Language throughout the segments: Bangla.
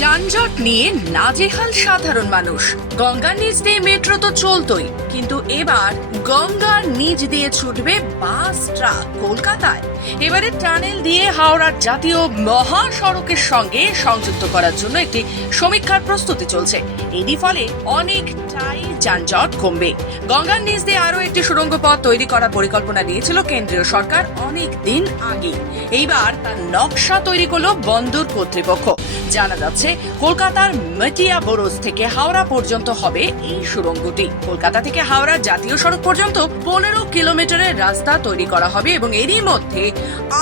যানজট নিয়ে নাজেহাল সাধারণ মানুষ। গঙ্গার নিচ দিয়ে মেট্রো তো চলতই, কিন্তু এবার গঙ্গার নিচ দিয়ে ছুটবে বাস, ট্রাক কলকাতায়। এবারে টানেল দিয়ে হাওড়ার জাতীয় মহাসড়কের সঙ্গে সংযুক্ত করার জন্য একটি সমীক্ষার প্রস্তুতি চলছে। এরই ফলে অনেকটাই যানজট কমবে। গঙ্গার নিচ দিয়ে আরও একটি সুড়ঙ্গ পথ তৈরি করার পরিকল্পনা নিয়েছিল কেন্দ্রীয় সরকার অনেক দিন আগে এইবার তার নকশা তৈরি করল বন্দর কর্তৃপক্ষ। জানা যাচ্ছে কলকাতার মেটিয়া বোরোজ থেকে হাওড়া পর্যন্ত হবে এই সুড়ঙ্গটি। কলকাতা থেকে হাওড়া জাতীয় সড়ক পর্যন্ত পনেরো কিলোমিটারের রাস্তা তৈরি করা হবে এবং এরই মধ্যে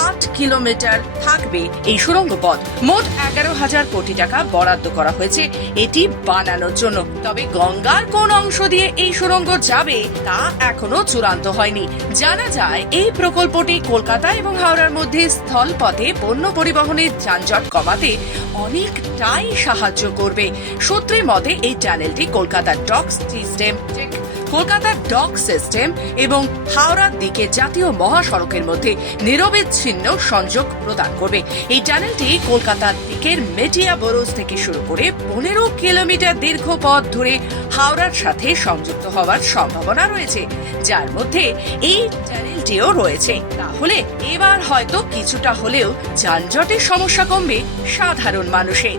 আট কিলোমিটার থাকবে এই সুড়ঙ্গ পথ। মোট এগারো হাজার কোটি টাকা বরাদ্দ করা হয়েছে এটি বানানোর জন্য। তবে গঙ্গার কোন অংশ দিয়ে এই সুড়ঙ্গ যাবে তা এখনও চূড়ান্ত হয়নি। জানা যায়, এই প্রকল্পটি কলকাতা এবং হাওড়ার মধ্যে স্থলপথে পণ্য পরিবহনের যানজট কমাতে অনেকটাই সাহায্য করবে। সূত্রের মতে, এই টানেলটি কলকাতার ডক সিস্টেম কলকাতার ডক সিস্টেম এবং হাওড়ার দিকে জাতীয় মহাসড়কের মধ্যে নিরবিচ্ছিন্ন সংযোগ প্রদান করবে। এই টানেলটি কলকাতার দিকের মেটিয়া বরোজ থেকে শুরু করে পনেরো কিলোমিটার দীর্ঘ পথ ধরে হাওড়ার সাথে সংযুক্ত হওয়ার সম্ভাবনা রয়েছে। যার মধ্যে এই টানেলটিও রয়েছে। তাহলে এবার হয়তো কিছুটা হলেও যানজটের সমস্যা কমবে সাধারণ মানুষের।